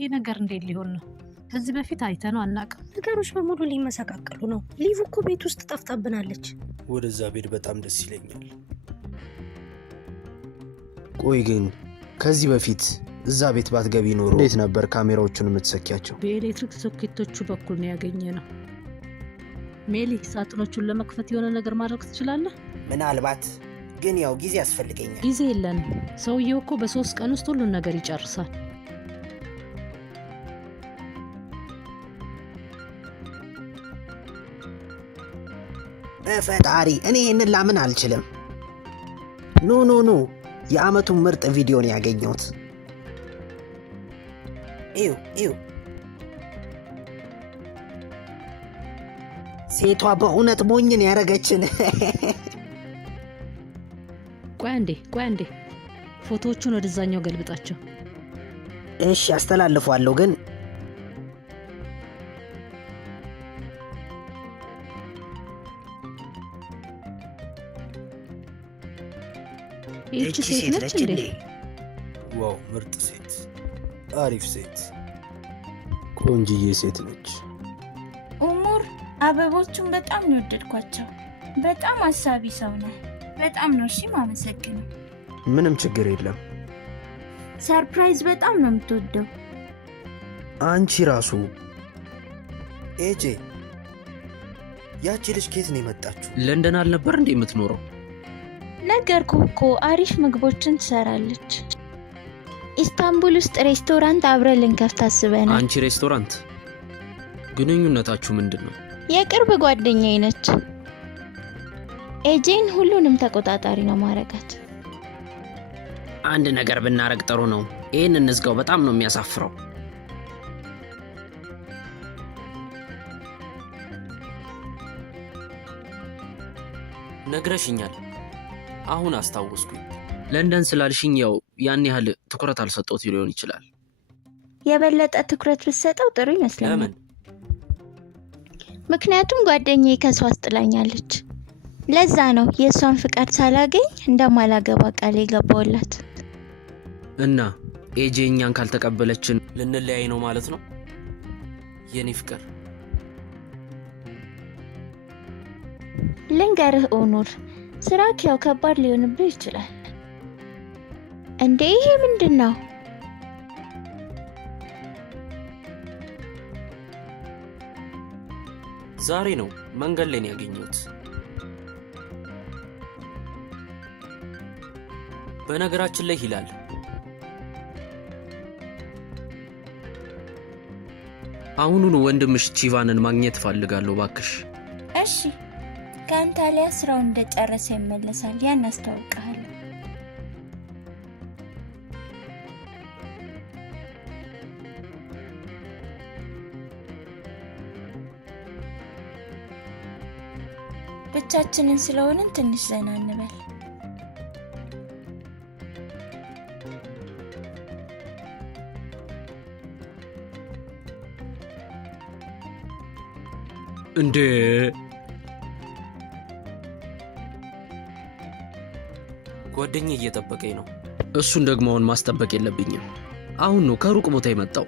ይሄ ነገር እንዴት ሊሆን ነው? ከዚህ በፊት አይተነው አናውቅም። ነገሮች በሙሉ ሊመሰቃቀሉ ነው። ሊቭ እኮ ቤት ውስጥ ጠፍታብናለች። ወደዛ ቤት በጣም ደስ ይለኛል። ቆይ ግን ከዚህ በፊት እዛ ቤት ባትገቢ ኖሮ እንዴት ነበር ካሜራዎቹን የምትሰኪያቸው? በኤሌክትሪክ ሶኬቶቹ በኩል ነው ያገኘነው። ሜሊ ሳጥኖቹን ለመክፈት የሆነ ነገር ማድረግ ትችላለህ? ምናልባት ግን ያው ጊዜ ያስፈልገኛል። ጊዜ የለንም። ሰውየው እኮ በ3 ቀን ውስጥ ሁሉን ነገር ይጨርሳል። በፈጣሪ እኔ ይህንን ላምን አልችልም። ኖ የአመቱ ምርጥ ቪዲዮ ነው ያገኘሁት። እዩ ሴቷ በእውነት ሞኝን ያረገችን። ቆይ አንዴ ፎቶዎቹን ወደዛኛው ገልብጣቸው። እሺ አስተላልፏለሁ። ግን ይህቺ ሴት ነች እንዴ? ዋው ምርጥ ሴት፣ አሪፍ ሴት፣ ቆንጅዬ ሴት ነች። ኡሙር አበቦቹን በጣም ነው ወደድኳቸው። በጣም አሳቢ ሰው ነህ። በጣም ነው እሺ ማመሰግነው። ምንም ችግር የለም። ሰርፕራይዝ በጣም ነው የምትወደው። አንቺ ራሱ ኤጄ፣ ያቺ ልጅ ከየት ነው የመጣችው? ለንደን አልነበር እንዴ የምትኖረው? ነገርኩህ እኮ አሪፍ ምግቦችን ትሰራለች። ኢስታንቡል ውስጥ ሬስቶራንት አብረን ልንከፍት አስበናል። አንቺ ሬስቶራንት? ግንኙነታችሁ ምንድን ነው? የቅርብ ጓደኛዬ ነች። ኤጄን ሁሉንም ተቆጣጣሪ ነው ማረጋት። አንድ ነገር ብናረግ ጥሩ ነው። ይህን እንዝጋው። በጣም ነው የሚያሳፍረው። ነግረሽኛል። አሁን አስታወስኩኝ። ለንደን ስላልሽኝ ያው ያን ያህል ትኩረት አልሰጠሁት ሊሆን ይችላል። የበለጠ ትኩረት ብትሰጠው ጥሩ ይመስላል። ለምን? ምክንያቱም ጓደኛዬ ከሷ አስጥላኛለች። ለዛ ነው የሷን ፍቃድ ሳላገኝ እንደማላገባ ቃል የገባውላት። እና ኤጄ እኛን ካልተቀበለችን ልንለያይ ነው ማለት ነው? የኔ ፍቅር ልንገርህ ኡኑር፣ ስራክ ያው ከባድ ሊሆንብህ ይችላል። እንዴ ይሄ ምንድን ነው? ዛሬ ነው መንገድ ላይ ነው ያገኘሁት። በነገራችን ላይ ይላል አሁኑን ወንድምሽ ቺቫንን ማግኘት ፈልጋለሁ ባክሽ። እሺ ከአንታሊያ ስራውን እንደጨረሰ ይመለሳል። ያን አስተዋውቀሃል። ብቻችንን ስለሆንን ትንሽ ዘና እንበል። እንዴ ጓደኛዬ እየጠበቀኝ ነው። እሱን ደግሞ አሁን ማስጠበቅ የለብኝም። አሁን ነው ከሩቅ ቦታ የመጣው።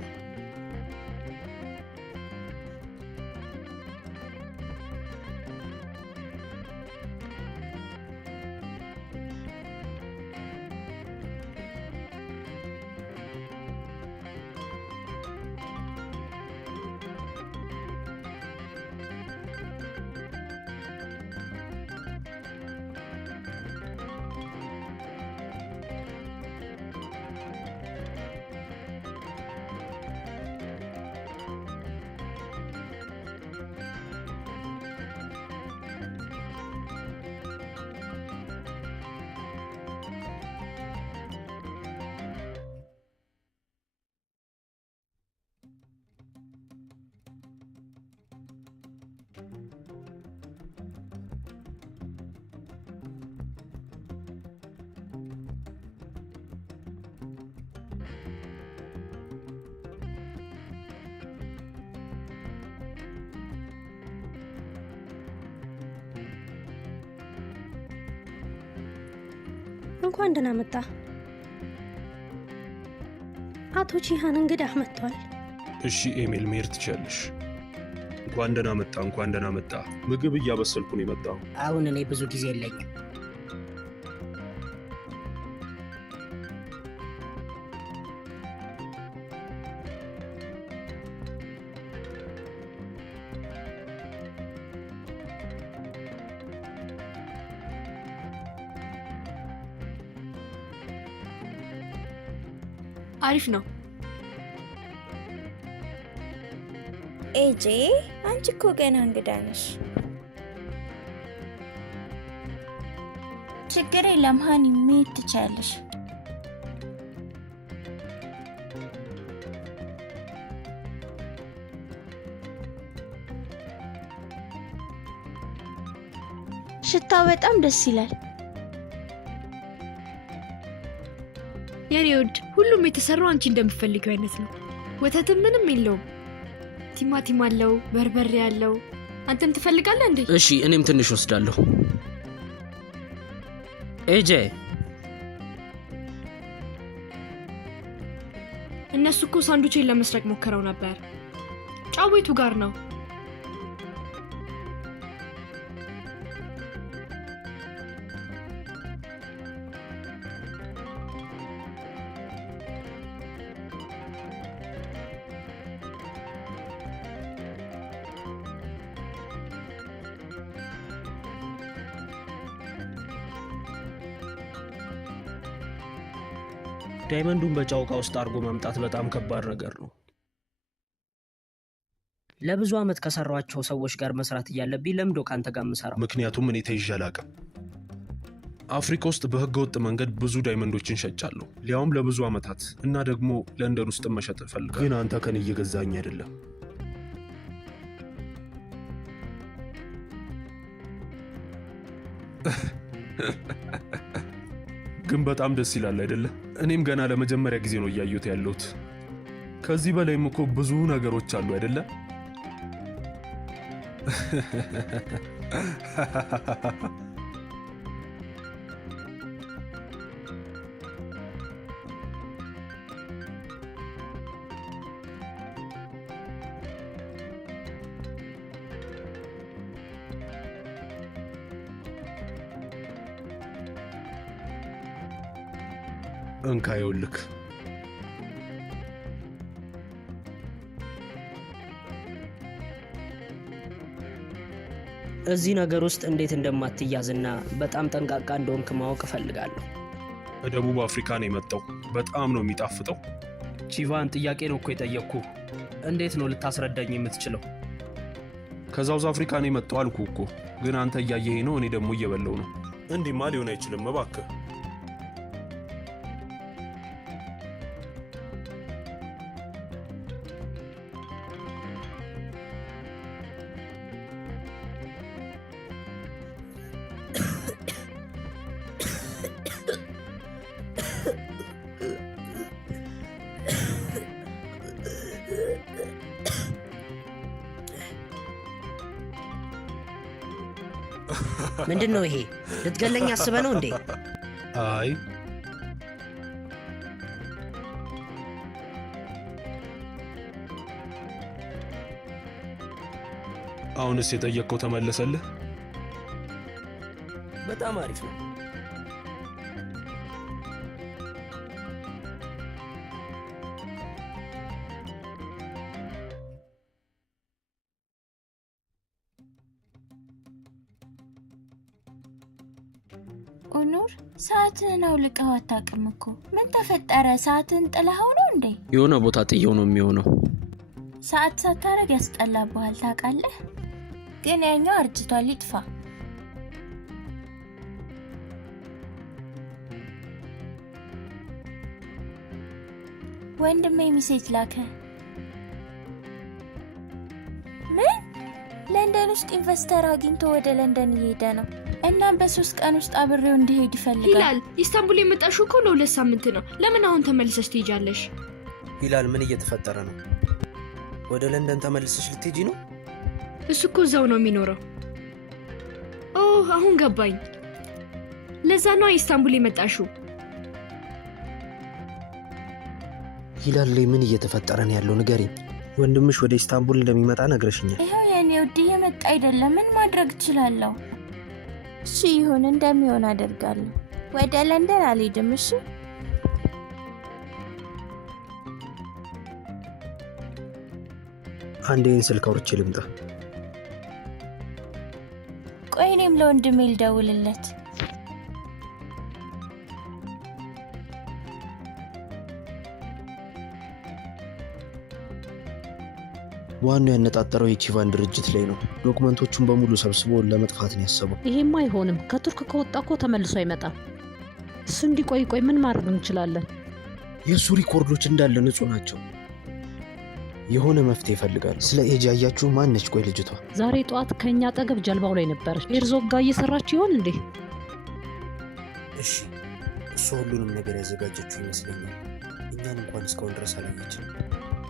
እንኳን ደህና መጣ። አቶ ጂሃን እንግዳህ መጥቷል። እሺ ኤሚል መሄድ ትችያለሽ። እንኳን ደህና መጣ። ምግብ እያበሰልኩ ነው የመጣው። አሁን እኔ ብዙ ጊዜ የለኝም። አሪፍ ነው። ኤጄ አንቺ እኮ ገና እንግዳ ነሽ። ችግር የለም ሃኒ፣ መሄድ ትችያለሽ። ሽታው በጣም ደስ ይላል። የኔ ውድ፣ ሁሉም የተሰራው አንቺ እንደምትፈልጊው አይነት ነው። ወተትም ምንም የለውም። ቲማቲም አለው፣ በርበሬ አለው። አንተም ትፈልጋለህ እንዴ? እሺ እኔም ትንሽ ወስዳለሁ። ኤጄ እነሱ እኮ ሳንዱቼን ለመስረቅ ሞክረው ነበር። ጫዌቱ ጋር ነው። ዳይመንዱን በጨው ዕቃ ውስጥ አድርጎ ማምጣት በጣም ከባድ ነገር ነው። ለብዙ ዓመት ከሰሯቸው ሰዎች ጋር መስራት እያለብኝ ለምዶ ካንተ ጋር የምሰራው? ምክንያቱም እኔ ተይዤ አላውቅም። አፍሪካ ውስጥ በህገ ወጥ መንገድ ብዙ ዳይመንዶችን ሸጫለሁ፣ ሊያውም ለብዙ ዓመታት እና ደግሞ ለንደን ውስጥ መሸጥ እፈልጋለሁ። ግን አንተ ከኔ እየገዛኝ አይደለም። ግን በጣም ደስ ይላል አይደለ? እኔም ገና ለመጀመሪያ ጊዜ ነው እያየሁት ያለሁት። ከዚህ በላይም እኮ ብዙ ነገሮች አሉ አይደለ? እንካ ይኸውልህ። እዚህ ነገር ውስጥ እንዴት እንደማትያዝና በጣም ጠንቃቃ እንደሆንክ ማወቅ እፈልጋለሁ። ከደቡብ አፍሪካ ነው የመጣው። በጣም ነው የሚጣፍጠው። ቺቫን፣ ጥያቄ ነው እኮ የጠየቅኩ። እንዴት ነው ልታስረዳኝ የምትችለው? ከሳውዝ አፍሪካ ነው የመጣው አልኩ እኮ። ግን አንተ እያየኸኝ ነው፣ እኔ ደግሞ እየበላው ነው። እንዲህማ ሊሆን አይችልም እባክህ። ምንድን ነው ይሄ? ልትገለኝ አስበህ ነው እንዴ? አይ አሁንስ የጠየቅከው ተመለሰልህ? በጣም አሪፍ ነው። ኦኖር፣ ሰዓትን አውልቀው አታውቅም እኮ። ምን ተፈጠረ? ሰዓትን ጥለኸው ነው እንዴ? የሆነ ቦታ ጥየው ነው የሚሆነው። ሰዓት ሳታረግ ያስጠላብሃል ታውቃለህ። ግን ያኛው አርጅቷል፣ ይጥፋ። ወንድሜ ሚሴጅ ላከ። ምን? ለንደን ውስጥ ኢንቨስተር አግኝቶ ወደ ለንደን እየሄደ ነው። እናም በ3 ቀን ውስጥ አብሬው እንዲሄድ ይፈልጋል። ሂላል፣ ኢስታንቡል የመጣሽው እኮ ለ2 ሳምንት ነው። ለምን አሁን ተመልሰሽ ትሄጃለሽ? ሂላል፣ ምን እየተፈጠረ ነው? ወደ ለንደን ተመልሰሽ ልትሄጂ ነው? እሱ እኮ እዛው ነው የሚኖረው። ኦ አሁን ገባኝ። ለዛ ነው ኢስታንቡል የመጣሽው። ሂላል ላይ ምን እየተፈጠረ ነው ያለው? ንገሪኝ። ወንድምሽ ወደ ኢስታንቡል እንደሚመጣ ነግረሽኛል። ይኸው የኔ ውድ እየመጣ አይደለም። ምን ማድረግ እችላለሁ? እሺ ይሁን፣ እንደሚሆን አደርጋለሁ። ወደ ለንደን አልሄድም። እሺ አንዴ ይህን ስልክ አውርቼ ልምጣ። ቆይ እኔም ለወንድሜ ልደውልለት። ዋናው ያነጣጠረው የቺቫን ድርጅት ላይ ነው። ዶክመንቶቹን በሙሉ ሰብስቦ ለመጥፋት ነው ያሰበው። ይሄማ አይሆንም። ከቱርክ ከወጣ እኮ ተመልሶ አይመጣም። እሱ እንዲቆይ ምን ማድረግ እንችላለን? የእሱ ሪኮርዶች እንዳለ ንጹህ ናቸው። የሆነ መፍትሄ ይፈልጋል። ስለ ኤጂ አያችሁ? ማነች? ቆይ ልጅቷ ዛሬ ጠዋት ከኛ አጠገብ ጀልባው ላይ ነበረች። ኤርዞግ ጋር እየሰራች ይሆን እንዴ? እሺ፣ እሱ ሁሉንም ነገር ያዘጋጀችው ይመስለኛል። እኛን እንኳን እስካሁን ድረስ አላየችም።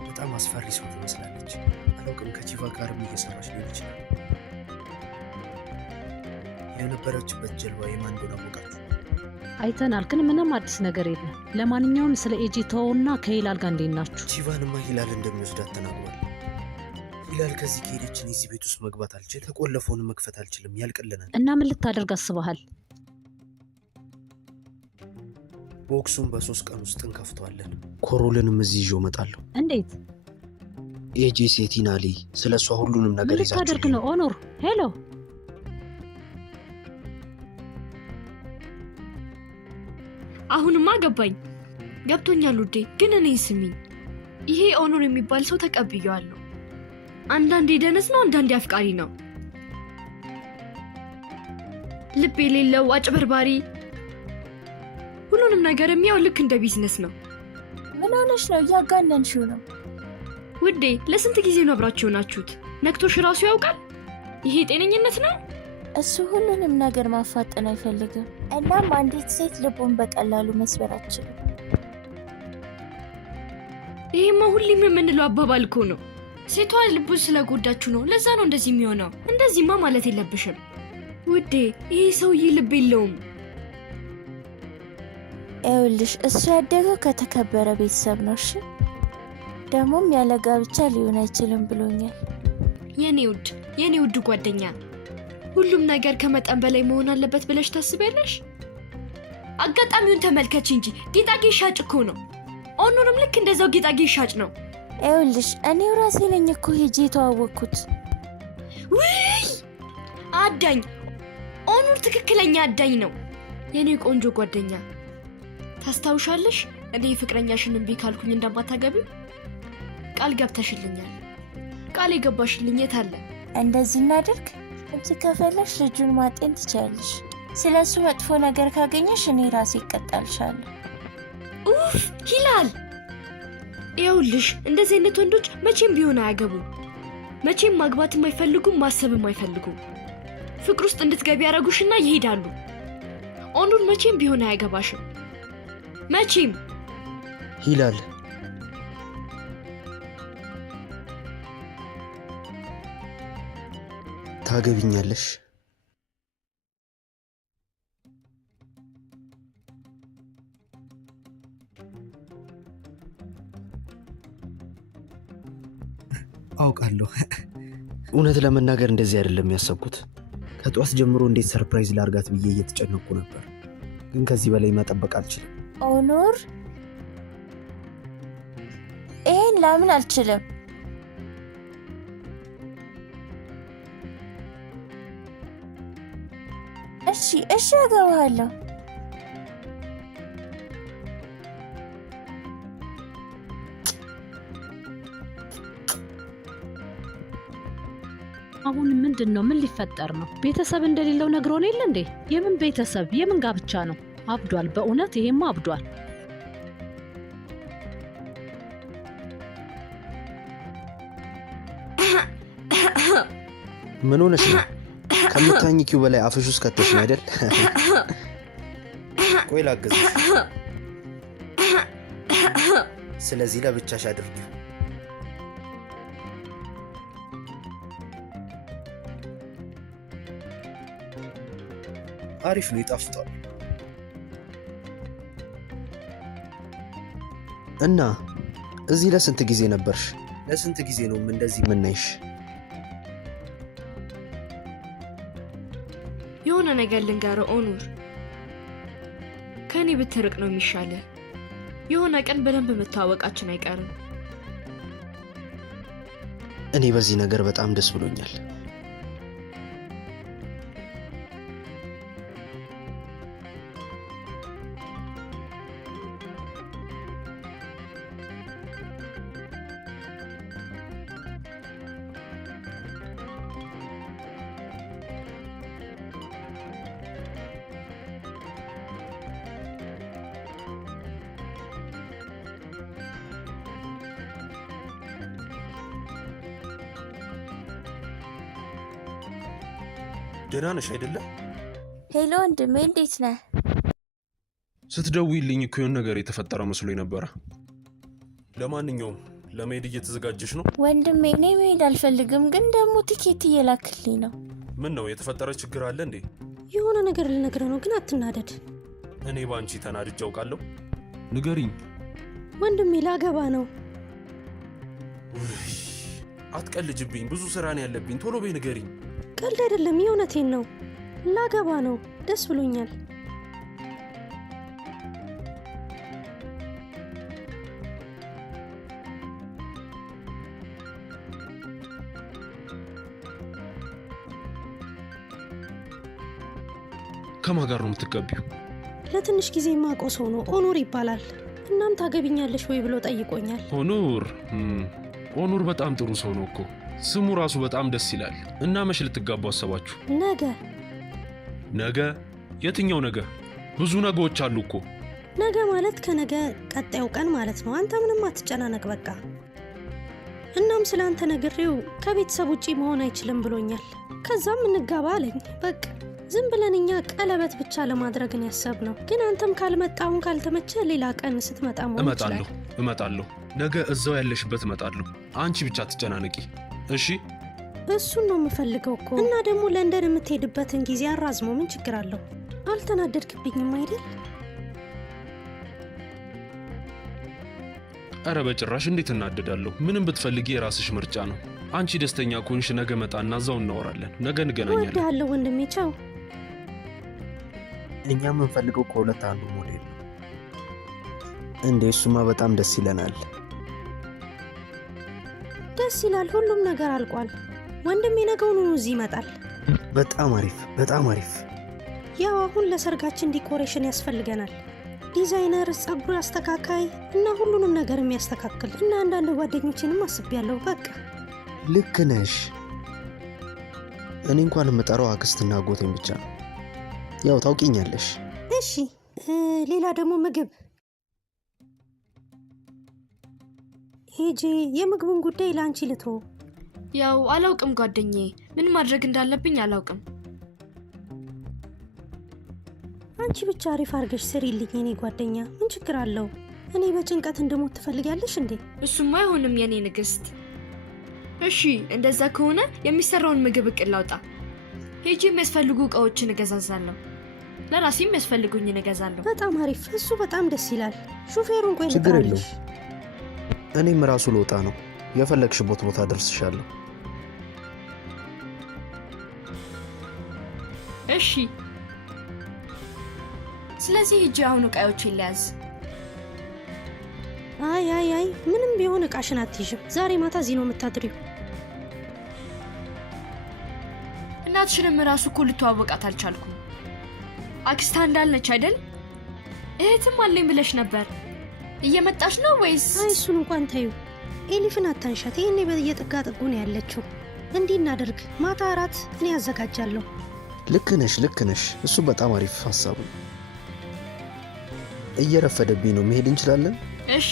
በጣም አስፈሪ ሰው ትመስላለች። አላውቅም፣ ከቺቫ ጋርም እየሰራች ሊሆን ይችላል። የነበረችበት ጀልባ የማን እንደሆነ አወቃችሁ? አይተናል፣ ግን ምንም አዲስ ነገር የለም። ለማንኛውም ስለ ኤጂ ተወውና ከሂላል ጋር እንዴት ናችሁ? ቺቫንማ ሂላል እንደሚወስዳት ተናግሯል። ሂላል ከዚህ ከሄደች እኔ እዚህ ቤት ውስጥ መግባት አልችል፣ ተቆለፈውን መክፈት አልችልም፣ ያልቅልናል። እና ምን ልታደርግ አስበሃል? ቦክሱን በ3 ቀን ውስጥ እንከፍተዋለን። ኮሮልንም እዚህ ይዤው እመጣለሁ። እንዴት? ኤጂ ሴቲና ሊ ስለ እሷ ሁሉንም ነገር ምን ልታደርግ ነው? ኦኖር ሄሎ። አሁንማ ገባኝ። ገብቶኛል ውዴ። ግን እኔ ስሚኝ፣ ይሄ ኦኖር የሚባል ሰው ተቀብየዋለሁ። አንዳንዴ ደነስ ነው፣ አንዳንዴ አፍቃሪ ነው። ልብ የሌለው አጭበርባሪ፣ ሁሉንም ነገር የሚያው ልክ እንደ ቢዝነስ ነው። ምን ሆነሽ ነው? እያጋነንሽው ነው ውዴ። ለስንት ጊዜ ነው አብራችሁ ናችሁት? ነክቶሽ ራሱ ያውቃል? ይሄ ጤነኝነት ነው? እሱ ሁሉንም ነገር ማፋጠን አይፈልግም። እናም አንዲት ሴት ልቡን በቀላሉ መስበር አትችልም። ይሄማ ሁሌም የምንለው አባባል እኮ ነው። ሴቷ ልቡን ስለጎዳችሁ ነው፣ ለዛ ነው እንደዚህ የሚሆነው። እንደዚህማ ማለት የለብሽም ውዴ። ይሄ ሰውዬ ልብ የለውም። ይኸውልሽ፣ እሱ ያደገው ከተከበረ ቤተሰብ ነው። እሺ፣ ደግሞም ያለ ጋብቻ ሊሆን አይችልም ብሎኛል። የኔ ውድ ጓደኛ፣ ሁሉም ነገር ከመጠን በላይ መሆን አለበት ብለሽ ታስቢያለሽ? አጋጣሚውን ተመልከች እንጂ ጌጣጌጥ ሻጭ እኮ ነው። ኦኖርም ልክ እንደዛው ጌጣጌጥ ሻጭ ነው። ይኸውልሽ፣ እኔው ራሴ ነኝ እኮ ሄጄ የተዋወቅኩት። ውይ አዳኝ! ኦኖር ትክክለኛ አዳኝ ነው። የኔ ቆንጆ ጓደኛ፣ ታስታውሻለሽ እኔ ፍቅረኛሽን እምቢ ካልኩኝ እንደማታገቢው ቃል ገብተሽልኛል። ቃል የገባሽልኝ የት አለ? እንደዚህ እናድርግ። እንጂ ከፈለሽ ልጁን ማጤን ትችያለሽ። ስለ እሱ መጥፎ ነገር ካገኘሽ እኔ ራሴ እቀጣልሻለሁ። ኡፍ ሂላል! ይኸውልሽ እንደዚህ አይነት ወንዶች መቼም ቢሆን አያገቡም። መቼም ማግባትም አይፈልጉም፣ ማሰብም አይፈልጉም። ፍቅር ውስጥ እንድትገቢ ያደረጉሽና ይሄዳሉ። ኦኑር መቼም ቢሆን አያገባሽም። መቼም ሂላል ታገቢኛለሽ? አውቃለሁ። እውነት ለመናገር እንደዚህ አይደለም ያሰብኩት። ከጧት ጀምሮ እንዴት ሰርፕራይዝ ላርጋት ብዬ እየተጨነኩ ነበር፣ ግን ከዚህ በላይ መጠበቅ አልችልም። ኦኖር፣ ይሄን ላምን አልችልም። እሺ አገባለሁ። አሁን ምንድን ነው? ምን ሊፈጠር ነው? ቤተሰብ እንደሌለው ነግሮን የለ እንዴ? የምን ቤተሰብ? የምን ጋብቻ ነው? አብዷል። በእውነት ይሄማ አብዷል። ምን ሆነሽ ነው? ከምታኝኪው በላይ አፍሽ ውስጥ ከተሽ ነው አይደል? ቆይ ላግዝሽ። ስለዚህ ለብቻሽ አድርጊው። አሪፍ ነው፣ ይጣፍጣል። እና እዚህ ለስንት ጊዜ ነበርሽ? ለስንት ጊዜ ነው እንደዚህ የምናይሽ? የሆነ ነገር ልንገርህ ኦኑር፣ ከኔ ብትርቅ ነው የሚሻልህ። የሆነ ቀን በደንብ መታወቃችን አይቀርም። እኔ በዚህ ነገር በጣም ደስ ብሎኛል። ደህና ነሽ አይደለ? ሄሎ ወንድሜ፣ እንዴት ነህ? ስትደውይልኝ እኮ የሆነ ነገር የተፈጠረ መስሎኝ ነበረ። ለማንኛውም ለመሄድ እየተዘጋጀሽ ነው? ወንድሜ እኔ መሄድ አልፈልግም፣ ግን ደግሞ ቲኬት እየላክልኝ ነው። ምን ነው የተፈጠረ ችግር አለ እንዴ? የሆነ ነገር ልነግርህ ነው፣ ግን አትናደድ። እኔ ባንቺ ተናድጄ አውቃለሁ? ንገሪኝ። ወንድሜ ላገባ ነው። አትቀልጅብኝ፣ ብዙ ስራ ነው ያለብኝ። ቶሎ በይ ንገሪኝ። ቀልድ አይደለም፣ የእውነቴን ነው። ላገባ ነው። ደስ ብሎኛል። ከማን ጋር ነው የምትጋቢው? ለትንሽ ጊዜ የማውቀው ሰው ነው፣ ኦኑር ይባላል። እናም ታገቢኛለሽ ወይ ብሎ ጠይቆኛል። ኦኑር በጣም ጥሩ ሰው ነው እኮ። ስሙ ራሱ በጣም ደስ ይላል። እና መች ልትጋቡ አሰባችሁ? ነገ። የትኛው ነገ? ብዙ ነገዎች አሉ እኮ። ነገ ማለት ከነገ ቀጣዩ ቀን ማለት ነው። አንተ ምንም አትጨናነቅ በቃ። እናም ስለ አንተ ነግሬው ከቤተሰብ ውጪ መሆን አይችልም ብሎኛል። ከዛም እንጋባ አለኝ። በቃ ዝም ብለን እኛ ቀለበት ብቻ ለማድረግን ያሰብነው፣ ግን አንተም ካልመጣሁን ካልተመቸ ሌላ ቀን ስትመጣ መሆን ይችላል። እመጣለሁ። ነገ እዛው ያለሽበት እመጣለሁ። አንቺ ብቻ ትጨናነቂ እሺ? እሱን ነው የምፈልገው እኮ። እና ደግሞ ለንደን የምትሄድበትን ጊዜ አራዝሞ ምን ችግር አለው? አልተናደድክብኝም አይደል? አረ በጭራሽ፣ እንዴት እናደዳለሁ? ምንም ብትፈልጊ የራስሽ ምርጫ ነው። አንቺ ደስተኛ ከሆንሽ ነገ መጣና እዛው እናወራለን። ነገ እንገናኛለን። እወድሃለሁ ወንድሜ፣ ቻው። እኛ የምንፈልገው ከሁለት አንዱ ሞዴል ነው እንዴ? እሱማ በጣም ደስ ይለናል። ደስ ይላል። ሁሉም ነገር አልቋል። ወንድሜ ነገውኑ እዚህ ይመጣል። በጣም አሪፍ፣ በጣም አሪፍ። ያው አሁን ለሰርጋችን ዲኮሬሽን ያስፈልገናል። ዲዛይነር፣ ጸጉር አስተካካይ እና ሁሉንም ነገር የሚያስተካክል እና አንዳንድ ጓደኞችንም አስቤያለሁ። በቃ ልክ ነሽ። እኔ እንኳን የምጠራው አክስትና አጎቴን ብቻ ነው። ያው ታውቂኛለሽ። እሺ፣ ሌላ ደግሞ ምግብ ሄጄ የምግቡን ጉዳይ ለአንቺ ልቶ። ያው አላውቅም ጓደኛዬ፣ ምን ማድረግ እንዳለብኝ አላውቅም። አንቺ ብቻ አሪፍ አድርገሽ ስሪልኝ የኔ ጓደኛ። ምን ችግር አለው? እኔ በጭንቀት እንድሞት ትፈልጊያለሽ እንዴ? እሱማ አይሆንም የኔ ንግስት። እሺ እንደዛ ከሆነ የሚሰራውን ምግብ እቅድ ላውጣ። ሄጄ የሚያስፈልጉ እቃዎችን እገዛዛለሁ። ለራሴም የሚያስፈልጉኝን እገዛለሁ። በጣም አሪፍ። እሱ በጣም ደስ ይላል። ሹፌሩን ቆይ ችግር ልጥራልሽ። እኔም ራሱ ልወጣ ነው። የፈለግሽበት ቦታ ደርስሻለሁ። እሺ፣ ስለዚህ ሂጂ አሁን እቃዎችን ልያዝ። አይ ምንም ቢሆን እቃሽን አትይዥም። ዛሬ ማታ እዚህ ነው የምታድሪው። እናትሽንም ራሱ እኮ ልተዋወቃት አልቻልኩም። አክስታ እንዳልነች አይደል? እህትም አለኝ ብለሽ ነበር። እየመጣሽ ነው ወይስ? አይ እሱን እንኳን ታዩ። ኤሊፍን አታንሻት። ይሄኔ በየጥጋ ጥጉ ነው ያለችው። እንዲህ እናደርግ፣ ማታ እራት እኔ ያዘጋጃለሁ። ልክ ነሽ። እሱ በጣም አሪፍ ሀሳብ ነው። እየረፈደብኝ ነው። መሄድ እንችላለን? እሺ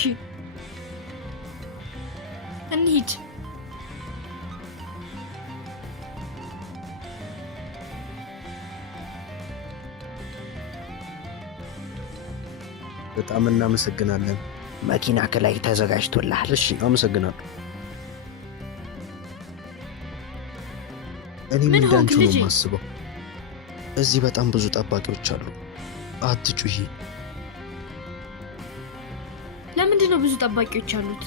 እንሂድ። በጣም እናመሰግናለን። መኪና ከላይ ተዘጋጅቶልሃል። እሺ አመሰግናለሁ። እኔም እንዳንቺ ነው የማስበው። እዚህ በጣም ብዙ ጠባቂዎች አሉ። አትጩሂ። ለምንድን ነው ብዙ ጠባቂዎች አሉት?